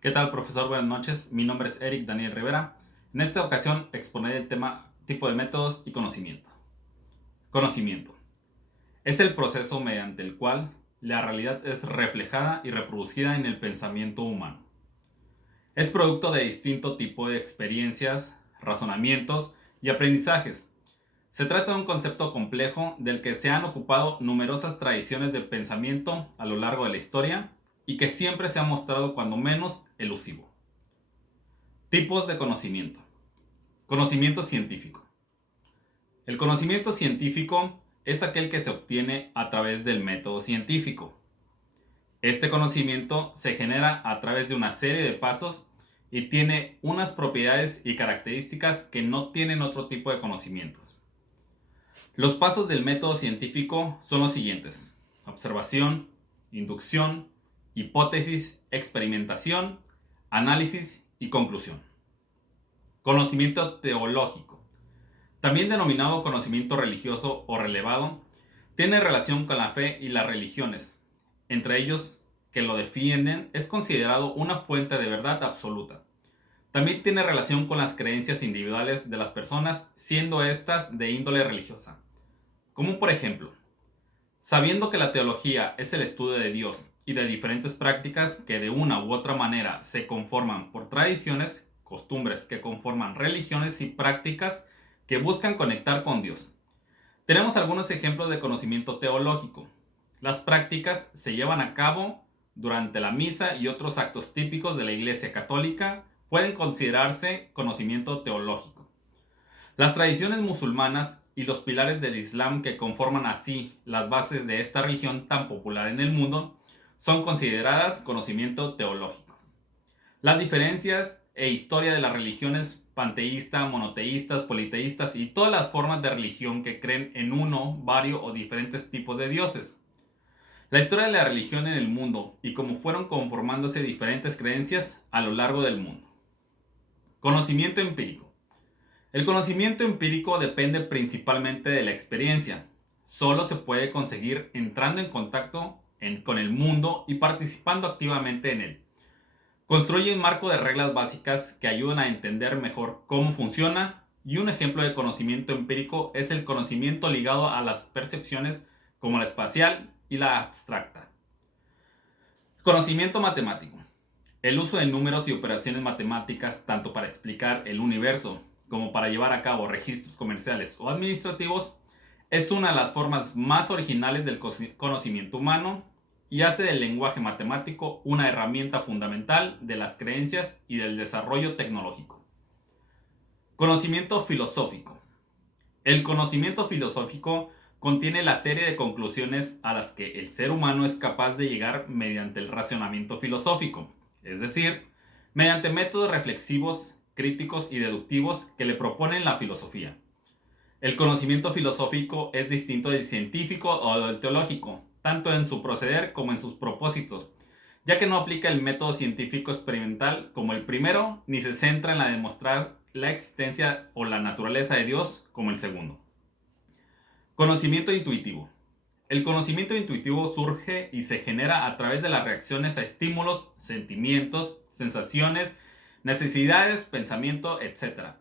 ¿Qué tal, profesor? Buenas noches. Mi nombre es Eric Daniel Rivera. En esta ocasión exponeré el tema tipo de métodos y conocimiento. Conocimiento. Es el proceso mediante el cual la realidad es reflejada y reproducida en el pensamiento humano. Es producto de distinto tipo de experiencias, razonamientos y aprendizajes. Se trata de un concepto complejo del que se han ocupado numerosas tradiciones de pensamiento a lo largo de la historia y que siempre se ha mostrado cuando menos elusivo. Tipos de conocimiento. Conocimiento científico. El conocimiento científico es aquel que se obtiene a través del método científico. Este conocimiento se genera a través de una serie de pasos y tiene unas propiedades y características que no tienen otro tipo de conocimientos. Los pasos del método científico son los siguientes: observación, inducción, hipótesis, experimentación, análisis y conclusión. Conocimiento teológico, también denominado conocimiento religioso o relevado, tiene relación con la fe y las religiones. Entre ellos que lo defienden es considerado una fuente de verdad absoluta. También tiene relación con las creencias individuales de las personas, siendo estas de índole religiosa. Como por ejemplo, sabiendo que la teología es el estudio de Dios y de diferentes prácticas que de una u otra manera se conforman por tradiciones, costumbres que conforman religiones y prácticas que buscan conectar con Dios. Tenemos algunos ejemplos de conocimiento teológico. Las prácticas se llevan a cabo durante la misa y otros actos típicos de la Iglesia Católica pueden considerarse conocimiento teológico. Las tradiciones musulmanas y los pilares del Islam que conforman así las bases de esta religión tan popular en el mundo son consideradas conocimiento teológico. Las diferencias e historia de las religiones panteísta, monoteístas, politeístas y todas las formas de religión que creen en uno, varios o diferentes tipos de dioses. La historia de la religión en el mundo y cómo fueron conformándose diferentes creencias a lo largo del mundo. Conocimiento empírico. El conocimiento empírico depende principalmente de la experiencia. Solo se puede conseguir entrando en contacto con el mundo y participando activamente en él. Construye un marco de reglas básicas que ayudan a entender mejor cómo funciona, y un ejemplo de conocimiento empírico es el conocimiento ligado a las percepciones como la espacial y la abstracta. Conocimiento matemático. El uso de números y operaciones matemáticas tanto para explicar el universo como para llevar a cabo registros comerciales o administrativos es una de las formas más originales del conocimiento humano y hace del lenguaje matemático una herramienta fundamental de las creencias y del desarrollo tecnológico. Conocimiento filosófico. El conocimiento filosófico contiene la serie de conclusiones a las que el ser humano es capaz de llegar mediante el razonamiento filosófico, es decir, mediante métodos reflexivos, críticos y deductivos que le proponen la filosofía. El conocimiento filosófico es distinto del científico o del teológico, tanto en su proceder como en sus propósitos, ya que no aplica el método científico experimental como el primero, ni se centra en la demostrar la existencia o la naturaleza de Dios como el segundo. Conocimiento intuitivo. El conocimiento intuitivo surge y se genera a través de las reacciones a estímulos, sentimientos, sensaciones, necesidades, pensamiento, etc.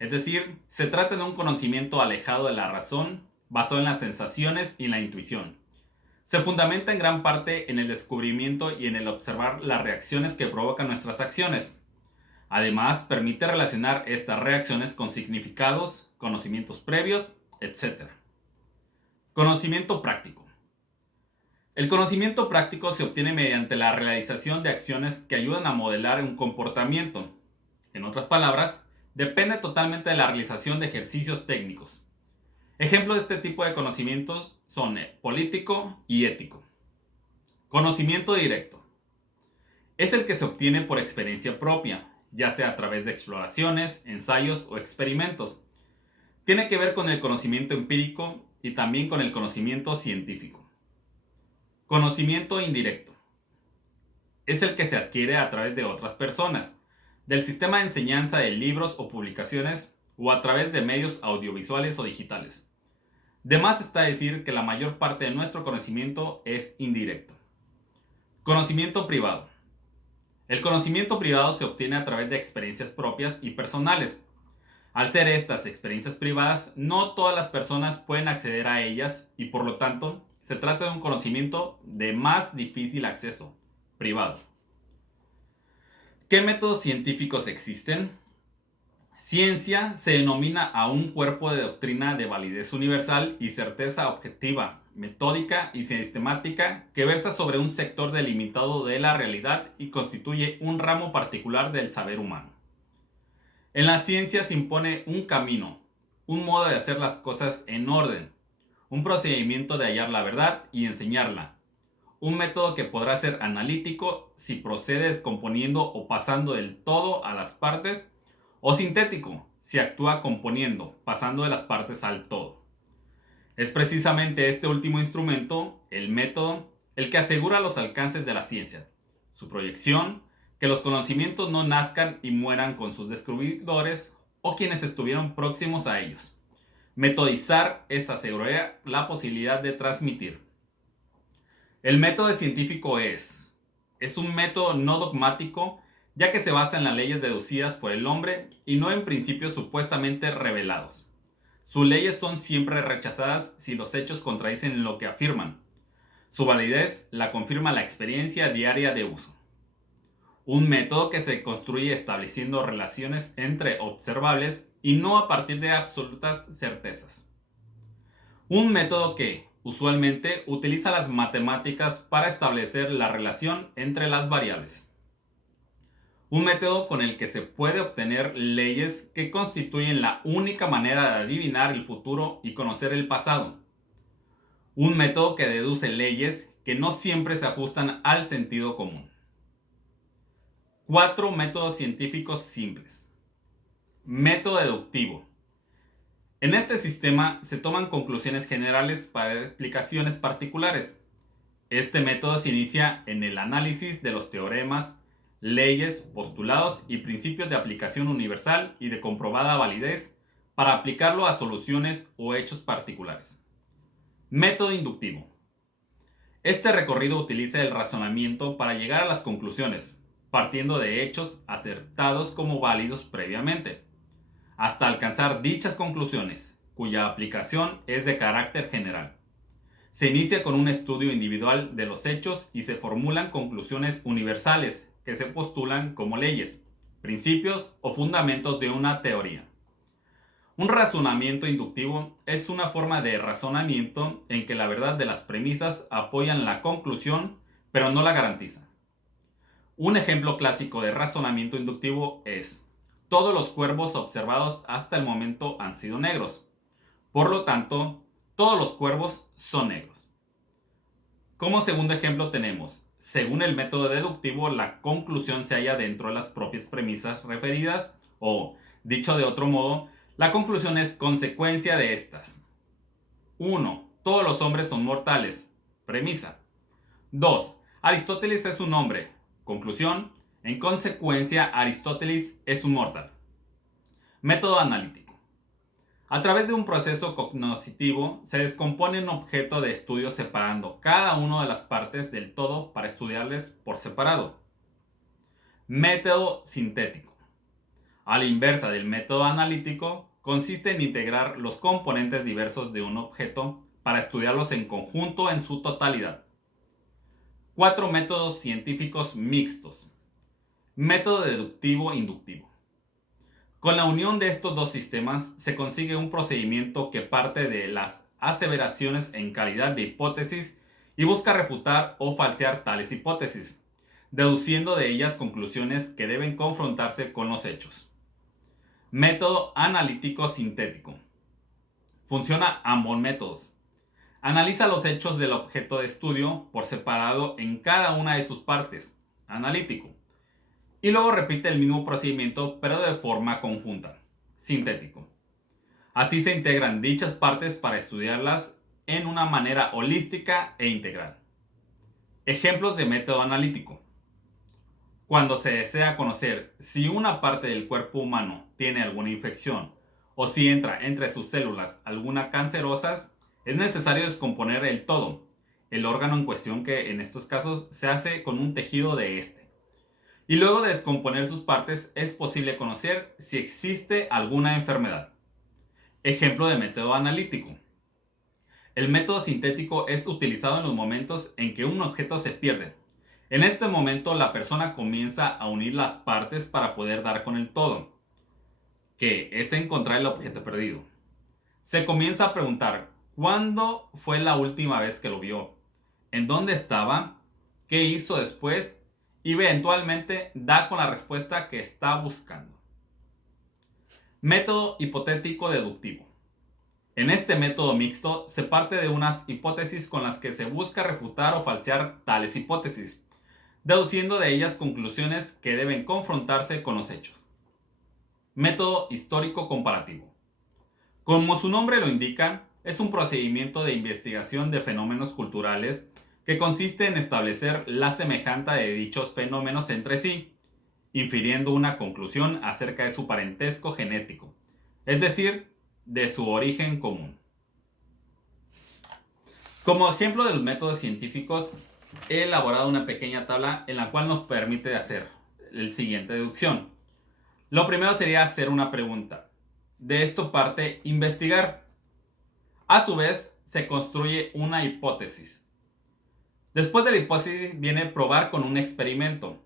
Es decir, se trata de un conocimiento alejado de la razón, basado en las sensaciones y la intuición. Se fundamenta en gran parte en el descubrimiento y en el observar las reacciones que provocan nuestras acciones. Además, permite relacionar estas reacciones con significados, conocimientos previos, etc. Conocimiento práctico. El conocimiento práctico se obtiene mediante la realización de acciones que ayudan a modelar un comportamiento. En otras palabras, depende totalmente de la realización de ejercicios técnicos. Ejemplos de este tipo de conocimientos son político y ético. Conocimiento directo. Es el que se obtiene por experiencia propia, ya sea a través de exploraciones, ensayos o experimentos. Tiene que ver con el conocimiento empírico y también con el conocimiento científico. Conocimiento indirecto. Es el que se adquiere a través de otras personas, del sistema de enseñanza de libros o publicaciones o a través de medios audiovisuales o digitales. De más está decir que la mayor parte de nuestro conocimiento es indirecto. Conocimiento privado. El conocimiento privado se obtiene a través de experiencias propias y personales. Al ser estas experiencias privadas, no todas las personas pueden acceder a ellas y por lo tanto se trata de un conocimiento de más difícil acceso, privado. ¿Qué métodos científicos existen? Ciencia se denomina a un cuerpo de doctrina de validez universal y certeza objetiva, metódica y sistemática que versa sobre un sector delimitado de la realidad y constituye un ramo particular del saber humano. En la ciencia se impone un camino, un modo de hacer las cosas en orden, un procedimiento de hallar la verdad y enseñarla, un método que podrá ser analítico si procede descomponiendo o pasando del todo a las partes, o sintético si actúa componiendo, pasando de las partes al todo. Es precisamente este último instrumento, el método, el que asegura los alcances de la ciencia, su proyección, que los conocimientos no nazcan y mueran con sus descubridores o quienes estuvieron próximos a ellos. Metodizar es asegurar la posibilidad de transmitir. El método científico es un método no dogmático, ya que se basa en las leyes deducidas por el hombre y no en principios supuestamente revelados. Sus leyes son siempre rechazadas si los hechos contradicen lo que afirman. Su validez la confirma la experiencia diaria de uso. Un método que se construye estableciendo relaciones entre observables y no a partir de absolutas certezas. Un método que, usualmente, utiliza las matemáticas para establecer la relación entre las variables. Un método con el que se puede obtener leyes que constituyen la única manera de adivinar el futuro y conocer el pasado. Un método que deduce leyes que no siempre se ajustan al sentido común. 4 métodos científicos simples. Método deductivo. En este sistema se toman conclusiones generales para explicaciones particulares. Este método se inicia en el análisis de los teoremas, leyes, postulados y principios de aplicación universal y de comprobada validez para aplicarlo a soluciones o hechos particulares. Método inductivo. Este recorrido utiliza el razonamiento para llegar a las conclusiones, partiendo de hechos acertados como válidos previamente, hasta alcanzar dichas conclusiones, cuya aplicación es de carácter general. Se inicia con un estudio individual de los hechos y se formulan conclusiones universales que se postulan como leyes, principios o fundamentos de una teoría. Un razonamiento inductivo es una forma de razonamiento en que la verdad de las premisas apoyan la conclusión, pero no la garantizan. Un ejemplo clásico de razonamiento inductivo es: todos los cuervos observados hasta el momento han sido negros. Por lo tanto, todos los cuervos son negros. Como segundo ejemplo tenemos: según el método deductivo, la conclusión se halla dentro de las propias premisas referidas, o, dicho de otro modo, la conclusión es consecuencia de estas. 1. Todos los hombres son mortales. Premisa. 2. Aristóteles es un hombre. Conclusión. En consecuencia, Aristóteles es un mortal. Método analítico. A través de un proceso cognoscitivo se descompone un objeto de estudio separando cada una de las partes del todo para estudiarles por separado. Método sintético. A la inversa del método analítico, consiste en integrar los componentes diversos de un objeto para estudiarlos en conjunto en su totalidad. 4 métodos científicos mixtos. Método deductivo-inductivo. Con la unión de estos dos sistemas se consigue un procedimiento que parte de las aseveraciones en calidad de hipótesis y busca refutar o falsear tales hipótesis, deduciendo de ellas conclusiones que deben confrontarse con los hechos. Método analítico sintético. Funciona ambos métodos. Analiza los hechos del objeto de estudio por separado en cada una de sus partes, analítico, y luego repite el mismo procedimiento pero de forma conjunta, sintético. Así se integran dichas partes para estudiarlas en una manera holística e integral. Ejemplos de método analítico. Cuando se desea conocer si una parte del cuerpo humano tiene alguna infección o si entra entre sus células alguna cancerosas, es necesario descomponer el todo, el órgano en cuestión, que en estos casos se hace con un tejido de este, y luego de descomponer sus partes es posible conocer si existe alguna enfermedad. Ejemplo de método analítico. El método sintético es utilizado en los momentos en que un objeto se pierde. En este momento la persona comienza a unir las partes para poder dar con el todo, que es encontrar el objeto perdido. Se comienza a preguntar, ¿cuándo fue la última vez que lo vio? ¿En dónde estaba? ¿Qué hizo después? Y eventualmente da con la respuesta que está buscando. Método hipotético deductivo. En este método mixto se parte de unas hipótesis con las que se busca refutar o falsear tales hipótesis, deduciendo de ellas conclusiones que deben confrontarse con los hechos. Método histórico comparativo. Como su nombre lo indica, es un procedimiento de investigación de fenómenos culturales que consiste en establecer la semejanza de dichos fenómenos entre sí, infiriendo una conclusión acerca de su parentesco genético, es decir, de su origen común. Como ejemplo de los métodos científicos, he elaborado una pequeña tabla en la cual nos permite hacer la siguiente deducción. Lo primero sería hacer una pregunta. De esto parte investigar. A su vez, se construye una hipótesis. Después de la hipótesis viene probar con un experimento.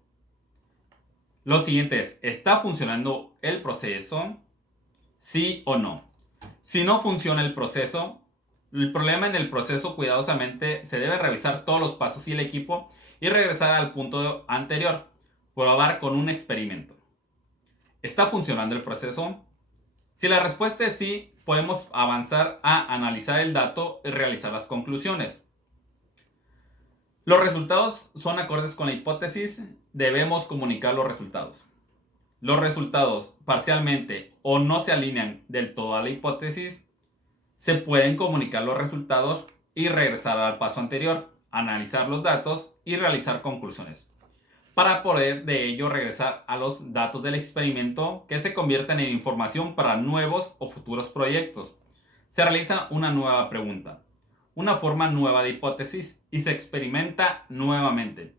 Lo siguiente es, ¿está funcionando el proceso? ¿Sí o no? Si no funciona el proceso, el problema en el proceso cuidadosamente se debe revisar todos los pasos y el equipo y regresar al punto anterior, probar con un experimento. ¿Está funcionando el proceso? Si la respuesta es sí, podemos avanzar a analizar el dato y realizar las conclusiones. Los resultados son acordes con la hipótesis, debemos comunicar los resultados. Los resultados parcialmente o no se alinean del todo a la hipótesis, se pueden comunicar los resultados y regresar al paso anterior, analizar los datos y realizar conclusiones, para poder de ello regresar a los datos del experimento que se convierten en información para nuevos o futuros proyectos. Se realiza una nueva pregunta, una forma nueva de hipótesis y se experimenta nuevamente,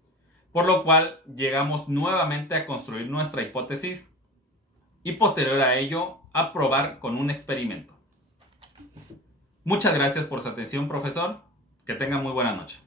por lo cual llegamos nuevamente a construir nuestra hipótesis y posterior a ello a probar con un experimento. Muchas gracias por su atención, profesor. Que tenga muy buena noche.